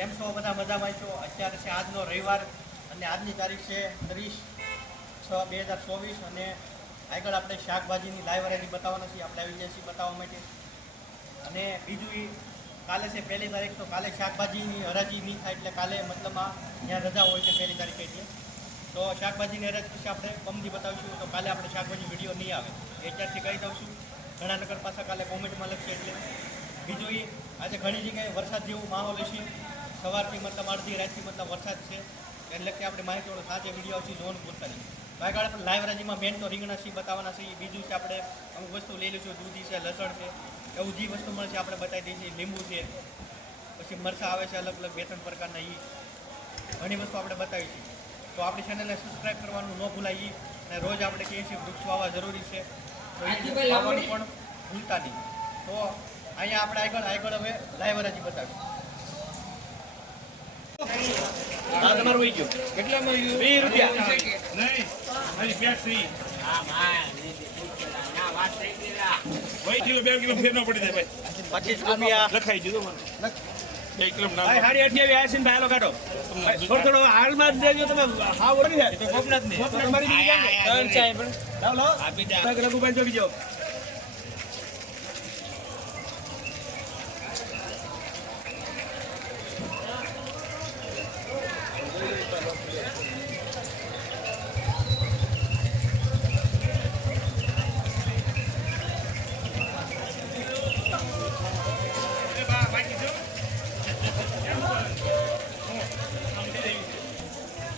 કેમ છો બધા મજામાં છો. અત્યારે છે આજનો રવિવાર અને આજની તારીખ છે ત્રીસ છ બે હજાર ચોવીસ અને આગળ આપણે શાકભાજીની લાઈવ વેરાયટી બતાવવાના છીએ. આપણે આવી જઈએ છીએ બતાવવા માટે. અને બીજું એ કાલે છે પહેલી તારીખ, તો કાલે શાકભાજીની હરાજી નહીં થાય એટલે કાલે મતલબમાં જ્યાં રજા હોય છે પહેલી તારીખે એટલે. તો શાકભાજીની હરાજી વિશે આપણે કમથી બતાવીશું. તો કાલે આપણે શાકભાજી વીડિયો નહીં આવે. એ અત્યારથી કહી દઉં છું. ઘણા નગર પાછા કાલે કોમેન્ટમાં લખશે એટલે. બીજું એ આજે ઘણી જગ્યાએ વરસાદ જેવું માહોલ હશે. સવારથી મતલબ અડધી રાતથી મતલબ વરસાદ છે. એટલે કે આપણે માહિતી સાચે વીડિયો છે જોવાનું ભૂલતા નહીં કાળે પણ લાઈવ રાજીમાં મેન તો રીંગણા સી બતાવવાના છે. બીજું છે આપણે અમુક વસ્તુ લઈ લઈશું દૂધી છે લસણ છે. એવું જે વસ્તુ મળશે આપણે બતાવી દઈએ છીએ. લીંબુ છે. પછી મરચાં આવે છે અલગ અલગ બે ત્રણ પ્રકારના એ ઘણી વસ્તુ આપણે બતાવી છીએ તો આપણી ચેનલને સબસ્ક્રાઇબ કરવાનું ન ભૂલાઈએ અને રોજ આપણે કહીએ છીએ વૃક્ષ વાવવા જરૂરી છે. તો એ પણ ભૂલતા નહીં. તો અહીંયા આપણે આગળ આગળ હવે લાઈવ હરાજી બતાવીશું. પચીસ રૂપિયા. લખાઈ દીધું મને. સાડી ભાઈ હાલો કાઢો. થોડો થોડો હાલમાં જ દેજો તમે ઓળી છે. ને. મારી દીધી ત્રણ ચાય પણ. જાઓ.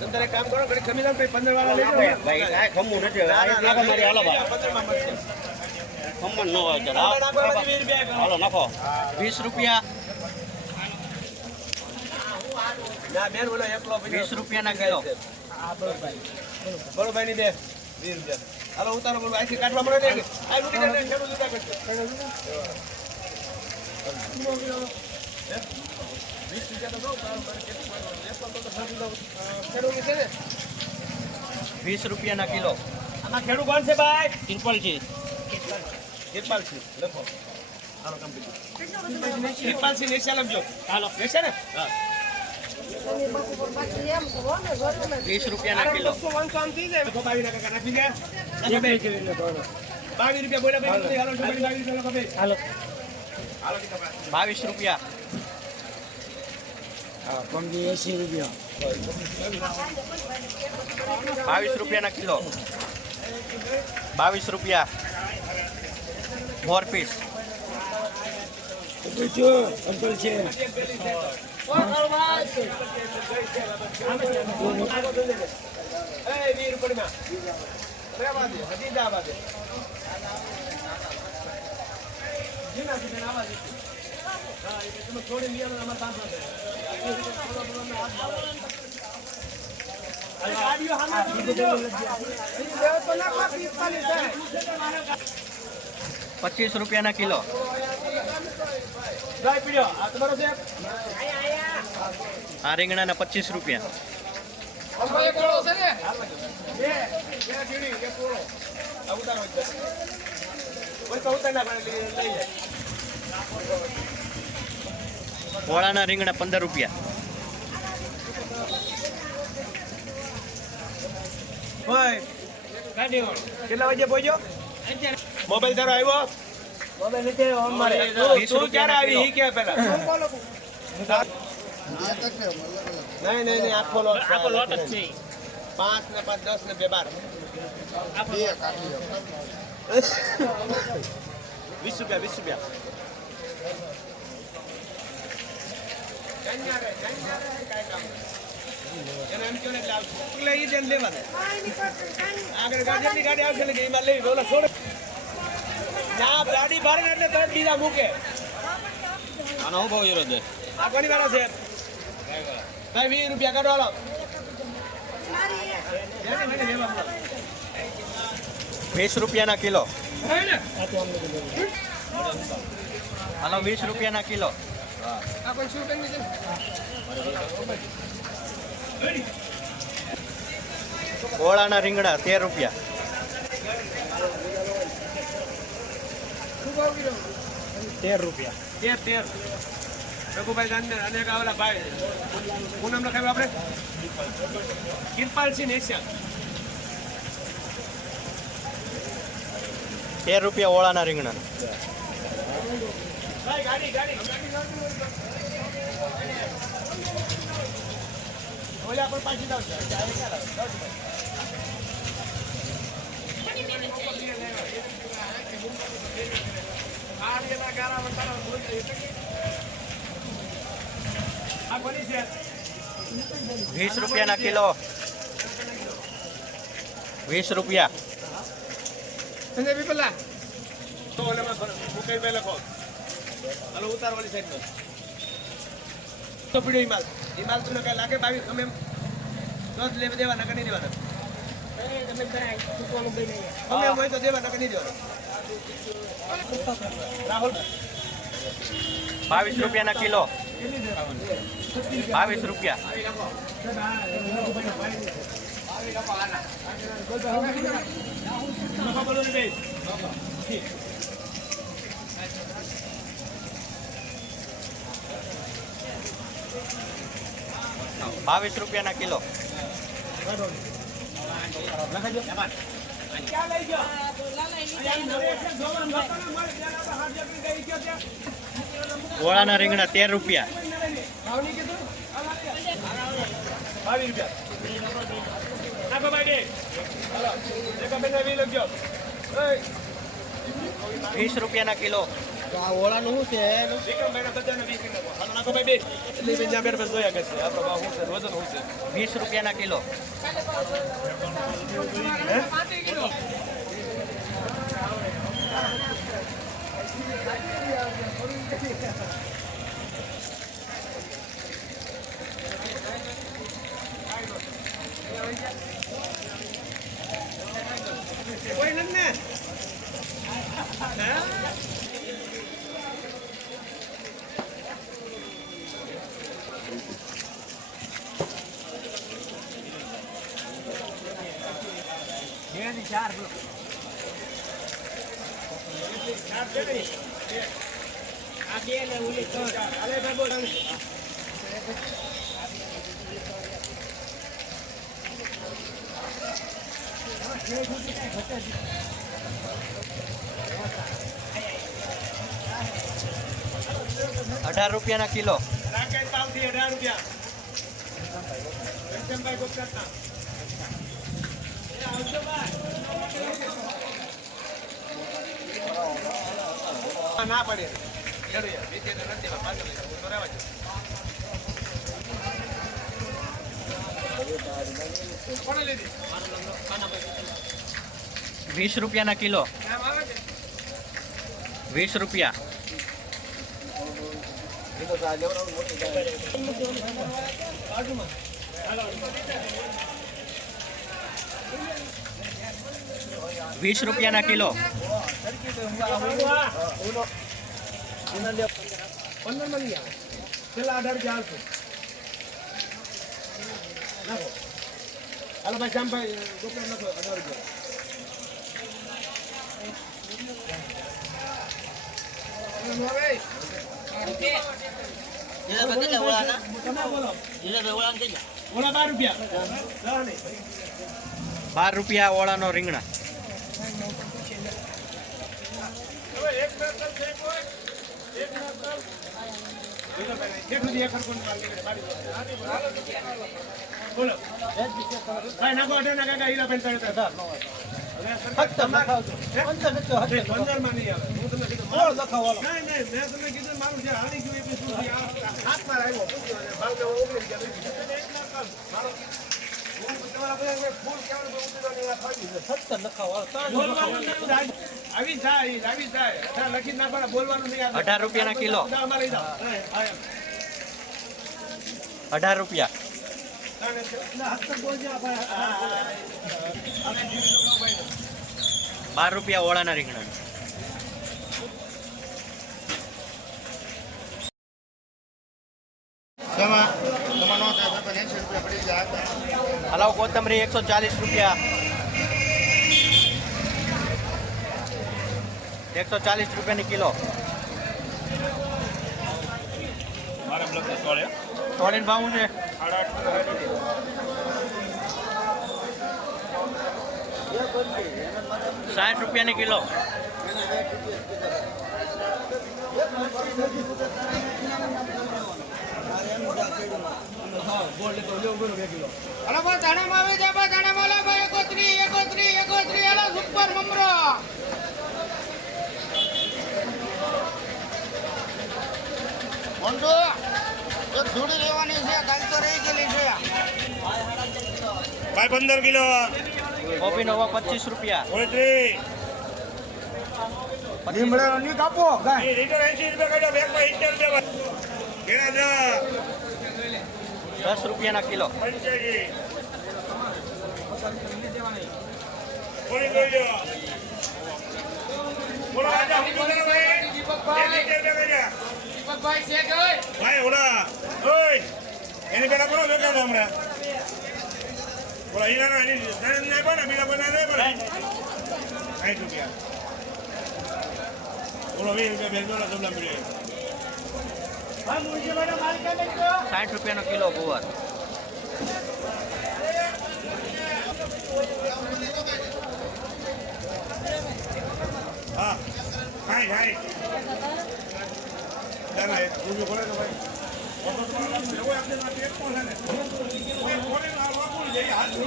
તમે તારે કામ કરો ઘડી ખમી લાવો, પંદર વાળા. ભાઈ આ ખમું નથી હવે. મારી હાલો ભાઈ. ખમણ ન હોય તો આવા નાખો, એમાંથી વીસ રૂપિયા હાલો નાખો. વીસ રૂપિયા. રૂપિયાના કિલો બરોબરની દે વીસ રૂપિયા. હાલો ઉતારો બોલો. અહીંથી કાઢવા મળે ને આ મૂકી દે ખેડૂત જુદા કરશે. વીસ રૂપિયા છે? વીસ રૂપિયાના કિલો. આમાં ખેડૂત કોણ છે ભાઈ? ત્રિપલ છે કિરપાલસિંહ, લખો. હાલો complete. છે નેશા લખજો. હાલો. નિશા ને? હા. વીસ રૂપિયાના કિલો. બાવીસ રૂપિયા બોલ્યા હાલો. બાવીસ રૂપિયા. બાવીસ રૂપિયા બાવીસ રૂપિયાના કિલો. બાવીસ રૂપિયા. ફોર પીસ રૂપિયામાં. દે, હજી જ રૂપિયા ને પાંચસો. પચીસ કિલો આ રીંગણા ના પચીસ રૂપિયા ઉતારો જ છે. કોઈ તો ઉતાર ના પડે, લઈ લઈ જાય. ઓળાના રીંગણા પંદર રૂપિયા. કેટલા વાગે પહોંચ્યો? મોબાઈલ તારો આવ્યો? મોબાઈલ નથી આવ્યો અમારે તું- તું ક્યારે આવી? ઈ કે પેલા? નહીં નહીં નહીં આખો આખો લોટ જ પાંચ ને પાંચ દસ ને બે બાર. વીસ રૂપિયા વીસ રૂપિયા એને એમ કહો ને એટલે આવશે. એટલે ઈ જ એને લેવા દે. આગળ ગાડી બાર એટલે તરત બીજા મૂકે આનો ભાવ હીરો દે આ કોની વાળા છે ભાઈ વીસ રૂપિયા કાઢો હાલો. વીસ રૂપિયાના કિલો હાલો વીસ રૂપિયાના કિલો ઓળાના રીંગણા તેર રૂપિયા. તેર રૂપિયા. તેર તેર. રઘુભાઈ ગાંધી અને આવેલા ભાઈ. શું નામ લખાવ્યું આપણે? કિરપાલસિંહ એશિયા તેર રૂપિયા ઓળાના રીંગણા. ગાડી ગાડી. ઓલા પણ પાછી છે. વીસ રૂપિયાના કિલો. વીસ રૂપિયા. સંજય પીપલા તો ઓલામાં મુકેશ ભાઈ લખો. હાલો ઉતારવાળી સાઈડ તો પીડ્યો હિમાલ હિમાલ તું કઈ લાગે બાવીસ અમે તો જ લેવા દેવા નકર નહીં દેવાના? ગમે એમ હોય તો દેવા નકર નહીં રાહુલ બાવીસ રૂપિયાના કિલો. બાવીસ રૂપિયા ને બેસ બાવીસ રૂપિયાના કિલો ક્યાં લઈ ગયો અહીંયા નવે છે જોવા લોકોને મળે ત્યારે આપણે હાથ જકડી ગઈ ગયો ત્યાં ઓળાના રીંગણા તેર રૂપિયા ભાવની કીધું બાવીસ રૂપિયા નાખો ભાઈ બે હાલો એક બેન રીંગણા તેર રૂપિયા. વીસ રૂપિયાના કિલો. બધાને શું કરી નાખો ભાઈ બે એટલે બેઠ બેઠ જોયા કરશે આપણો ભાવ શું છે? વજન શું છે? વીસ રૂપિયાના કિલો નથી ને હા? ચાર છે ને? આ બે ને ઓલી ત્રણ. હાલે ભાઈ બોલ. અઢાર રૂપિયાના કિલો. અઢાર રૂપિયા. કોણે લીધી? વીસ રૂપિયાના કિલો? વીસ રૂપિયા વીસ રૂપિયાના કિલો. છેલ્લા અઢાર રૂપિયા આવશે. નાખો. હાલો ભાઈ શ્યામભાઈ ગોપાલ નાખો અઢાર રૂપિયા ઓલા બાર રૂપિયા. બાર રૂપિયા ઓળાનો રીંગણા. મારું- અઢાર રૂપિયાના કિલો. અઢાર રૂપિયા. બાર રૂપિયા ઓળાના રીંગણા તેમાં તેમાં નો થાય તો પણ 80 રૂપિયા પડી જાય હલાવ કોથમરી એકસો ચાલીસ રૂપિયા એકસો ચાલીસ રૂપિયાની કિલો મારે બ્લડ સોળે. સોળીન ભાવ છે? સાડા આઠ સાઠ રૂપિયાની કિલો. અરે બા દાણામાં આવી જા બા દાણામાં લા બા એકોત્રી એકોત્રી એકોત્રી આલો સુપર મમરો મોન્ટુ એક જોડી લેવાની છે કાલ. તો રહી ગયેલી છે ભાઈ પંદર કિલો કોફીનો ભાવ પચીસ રૂપિયા. ઓળત્રી લીમડા ની કાપો ગાય લીટર રૂપિયા કાઢ્યો બેગમાં રૂપિયા ઘેરા દસ રૂપિયાના કિલો. બોલી બોલો ભાઈ ઓલા ઓય. એની પેલા કોનો વેચાણ હમણાં. બોલા હીરા એની નરેન્દ્ર નહીં બને બીજા બના નહીં બને સાઠ રૂપિયા. બોલો વીસ રૂપિયા ભેજ દોલા જમલા મળ્યો. સાઠ રૂપિયાનો કિલો ગુવાર.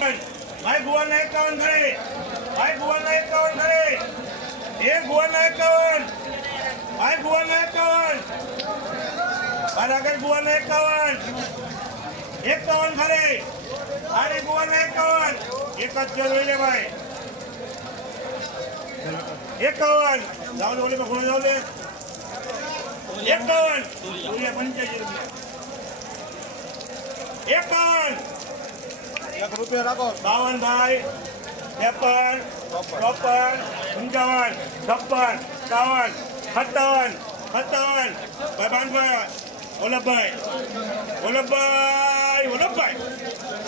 ભાઈ. ભાઈ ગુવાના એકાવન ખરે ભાઈ ગુવાના એકાવન ખરે એ ગુવાના એકાવન. ભાઈ ગુવાના એકાવન. ભાઈ આગળ એકાવન. એકાવન ખરે. અરે ગુવાના એકાવન. એક જ લઈ લે ભાઈ એકાવન. જાઓ ને ઓલી પર જાવ લે એકાવન. સૂર્ય રૂપિયા. એકાવન. એક રૂપિયા રાખો. બાવન ભાઈ ત્રેપન ચોપન પંચાવન છપ્પન સત્તાવન સત્તાવન સત્તાવન. ભાઈ બાંધભાઈ વલ્લભભાઈ વલ્લભભાઈ વલ્લભભાઈ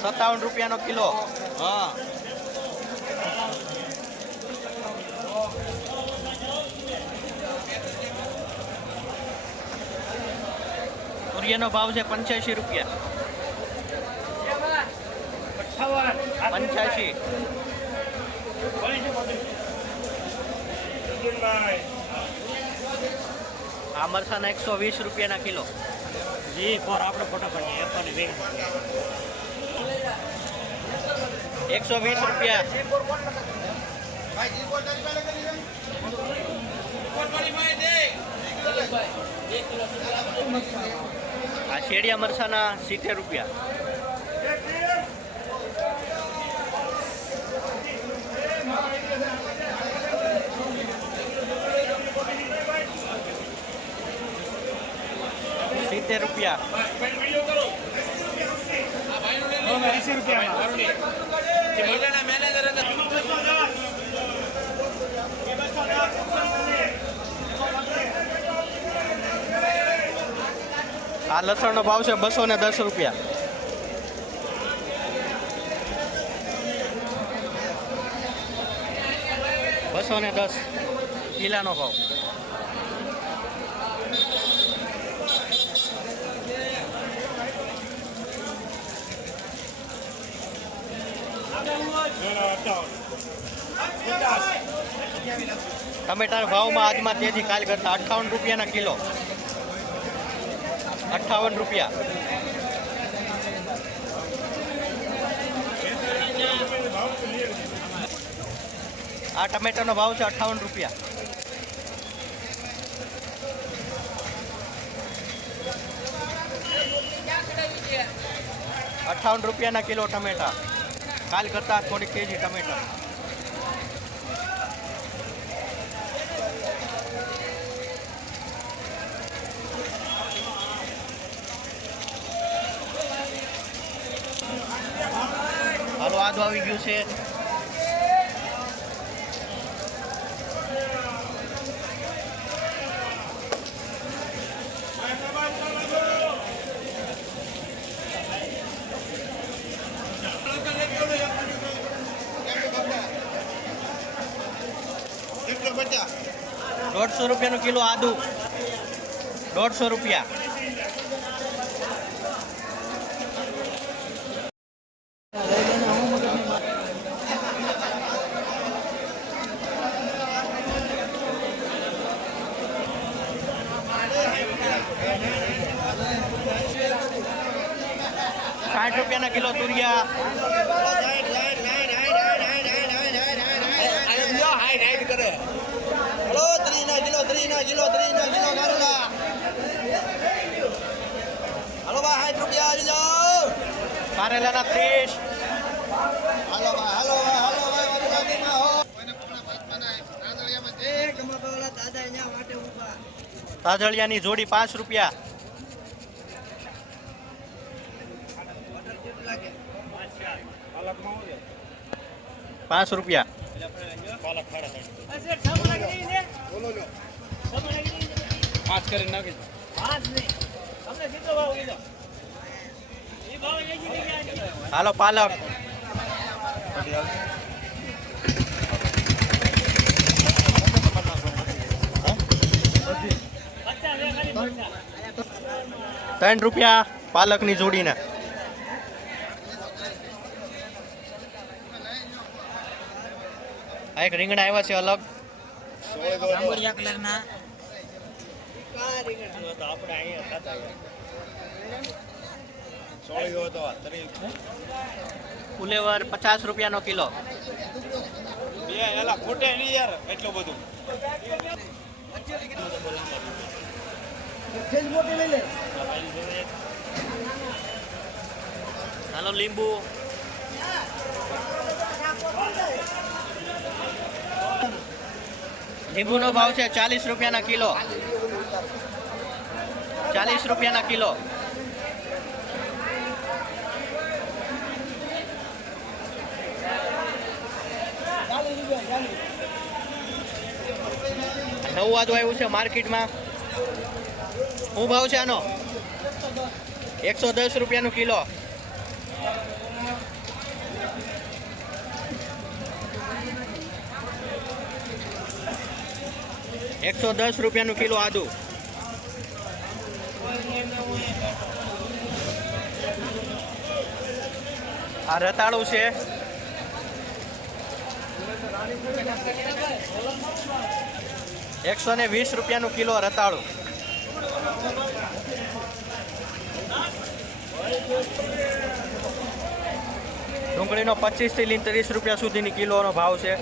સત્તાવન રૂપિયાનો કિલો. હા. તુરિયાનો ભાવ છે પંચ્યાસી રૂપિયા. પંચ્યાસી. આ મરસાના એકસો વીસ રૂપિયાના કિલો. જી ફોર આપણે ફોટો પાડીએ. એકસો વીસ રૂપિયા. આ શેડિયા મરસાના સિત્તેર રૂપિયા. સિત્તેર રૂપિયા. આ લસણનો ભાવ છે બસો ને દસ રૂપિયા. બસો ને દસ કિલાનો ભાવ. ટમેટાના ભાવમાં આજમાં તેજી કાલ કરતા અઠ્ઠાવન રૂપિયાના કિલો. અઠ્ઠાવન રૂપિયા. આ ટમેટાનો ભાવ છે અઠ્ઠાવન રૂપિયા. અઠ્ઠાવન રૂપિયાના કિલો ટમેટા. કાલ કરતાં થોડી કેજી ટમેટા. હાલો આદુ આવી ગયું છે દોઢસો રૂપિયાનું કિલો આદુ. દોઢસો રૂપિયા. સાઠ રૂપિયાના કિલો તુરિયા. ત્રીના કિલો ત્રીના કિલો કારેલા હલો ભાઈ સાઠ રૂપિયા આવી જાઓ કારેલાના ત્રીસ હાલો ભાઈ હાલો ભાઈ હાલો ભાઈ વરસાદીમાં હો તાજળિયાની જોડી પાંચ રૂપિયા. પાંચ રૂપિયા. પાંચ કરી નાખી. હાલો પાલક ત્રણ રૂપિયા પાલકની જોડીના. આ એક રીંગણા આવ્યા છે અલગ. ફુલેવર પચાસ રૂપિયાનો કિલો. બે એલા નહીં યાર એટલું બધું હાલો, લીંબુ. લીંબુનો ભાવ છે ચાલીસ રૂપિયાના કિલો. ચાલીસ રૂપિયાના કિલો. નવું વાદું આવ્યું છે માર્કેટમાં. શું ભાવ છે આનો? એકસો દસ રૂપિયાનું કિલો. એકસો દસ રૂપિયાનું કિલો આદુ. આ રતાળું છે. એકસો ને વીસ રૂપિયાનું કિલો રતાળું. ડુંગળીનો પચીસથી લઈને ત્રીસ રૂપિયા સુધીની કિલોનો ભાવ છે.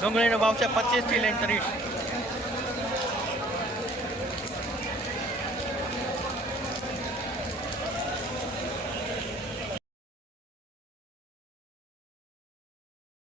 ડુંગળીનો ભાવ છે પચીસથી લઈને ત્રીસ.